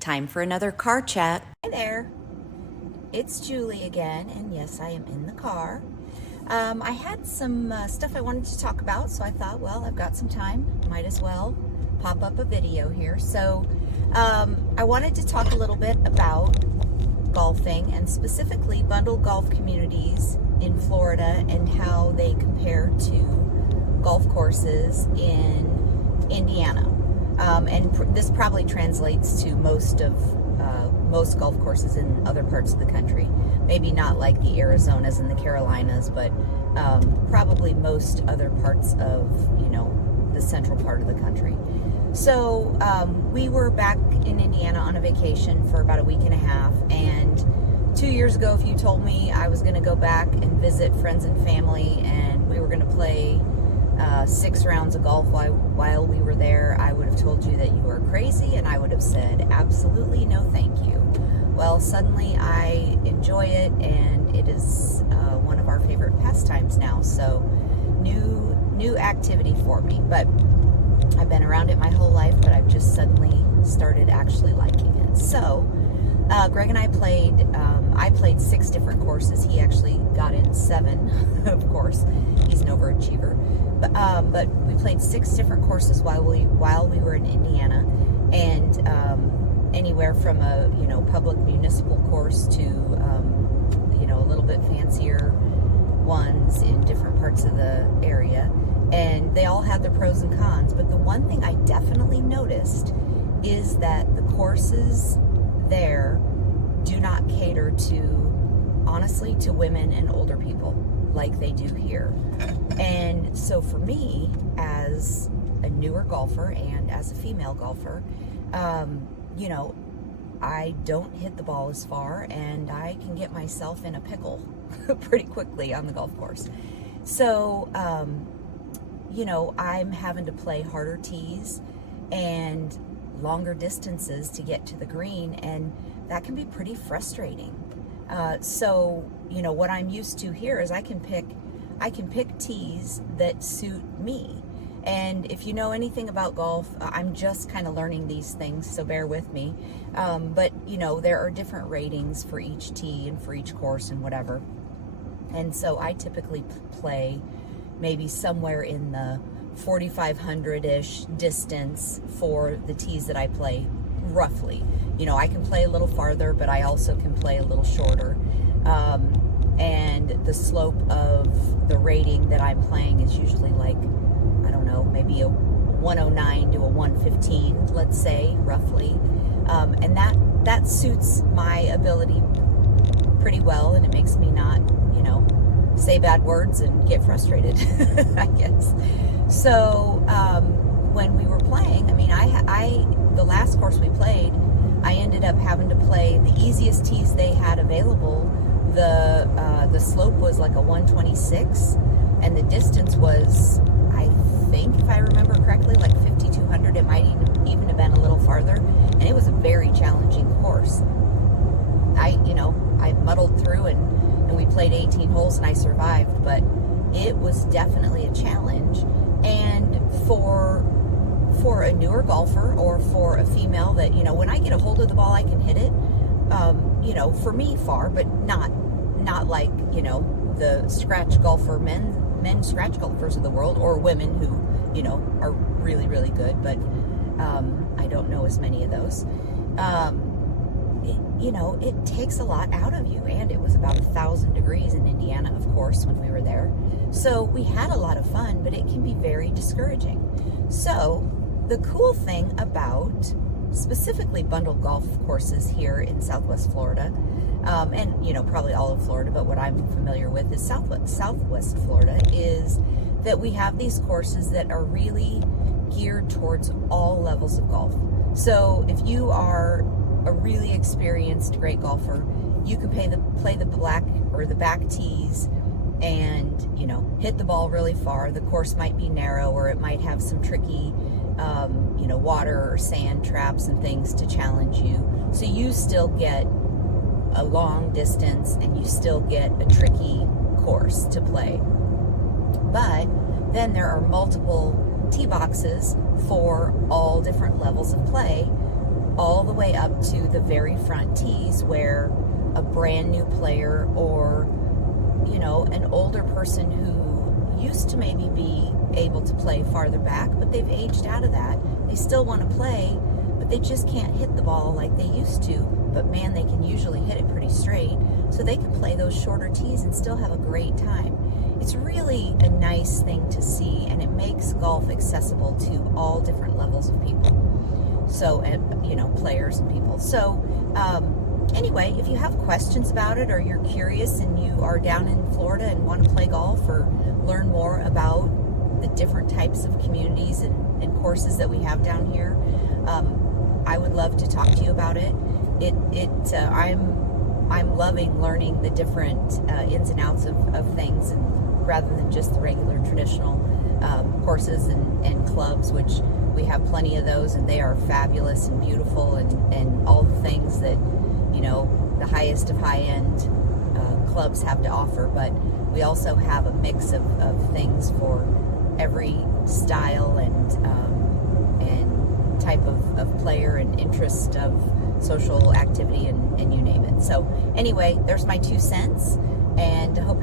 Time for another car chat. Hi there, it's Julie again, and yes, I am in the car. I had some stuff I wanted to talk about, so I thought, well, I've got some time, might as well pop up a video here. So I wanted to talk a little bit about golfing, and specifically bundled golf communities in Florida and how they compare to golf courses in Indiana. And this probably translates to most golf courses in other parts of the country. Maybe not like the Arizonas and the Carolinas, but probably most other parts of, the central part of the country. So we were back in Indiana on a vacation for about a week and a half, and 2 years ago, if you told me I was going to go back and visit friends and family and we were going to play 6 rounds of golf while we were there, I would have told you that you were crazy, and I would have said absolutely no thank you. Well, suddenly I enjoy it, and it is one of our favorite pastimes now. So new activity for me, but I've been around it my whole life, but I've just suddenly started actually liking it. So Greg and I played 6 different courses. He actually got in 7, of course. He's an overachiever. But we played 6 different courses while we were in Indiana, and anywhere from a public municipal course to a little bit fancier ones in different parts of the area, and they all had their pros and cons. But the one thing I definitely noticed is that the courses there do not cater to, honestly, to women and older people like they do here. And so for me, as a newer golfer and as a female golfer, I don't hit the ball as far, and I can get myself in a pickle pretty quickly on the golf course. So, I'm having to play harder tees and longer distances to get to the green, and that can be pretty frustrating. So, what I'm used to here is I can pick tees that suit me. And if you know anything about golf, I'm just kind of learning these things, so bear with me. But there are different ratings for each tee and for each course and whatever. And so I typically play maybe somewhere in the 4,500-ish distance for the tees that I play, roughly. I can play a little farther, but I also can play a little shorter. And the slope of the rating that I'm playing is usually like, I don't know, maybe a 109 to a 115, let's say, roughly. And that suits my ability pretty well, and it makes me not, say bad words and get frustrated, I guess. So when we were playing, the last course we played, I ended up having to play the easiest tees they had available. The slope was like a 126, and the distance was, I think, if I remember correctly, like 5,200. It might even have been a little farther, and it was a very challenging course. I muddled through, and we played 18 holes, and I survived, but it was definitely a challenge. And for a newer golfer, or for a female that, when I get a hold of the ball, I can hit it, for me, far, but not like, the scratch golfer, men scratch golfers of the world, or women who, are really, really good, but I don't know as many of those. It takes a lot out of you, and it was about 1,000 degrees in Indiana, of course, when we were there. So we had a lot of fun, but it can be very discouraging. So the cool thing about specifically bundled golf courses here in Southwest Florida, and probably all of Florida, but what I'm familiar with is Southwest Florida, is that we have these courses that are really geared towards all levels of golf. So if you are a really experienced great golfer, you can play the black or the back tees and hit the ball really far. The course might be narrow, or it might have some tricky water or sand traps and things to challenge you. So you still get a long distance, and you still get a tricky course to play. But then there are multiple tee boxes for all different levels of play, all the way up to the very front tees where a brand new player or, you know, an older person who used to maybe be able to play farther back, but they've aged out of that. They still want to play, but they just can't hit the ball like they used to. But man, they can usually hit it pretty straight, so they can play those shorter tees and still have a great time. It's really a nice thing to see, and it makes golf accessible to all different levels of people. So, you know, players and people. So, anyway, if you have questions about it, or you're curious and you are down in Florida and want to play golf or learn more about the different types of communities and courses that we have down here, I would love to talk to you about it. I'm loving learning the different ins and outs of things, and rather than just the regular traditional courses and clubs, which we have plenty of those, and they are fabulous and beautiful, and all the things that, you know, the highest of high-end clubs have to offer. But we also have a mix of things for every style and type of player and interest of social activity, and you name it. So anyway, there's my 2 cents, and I hope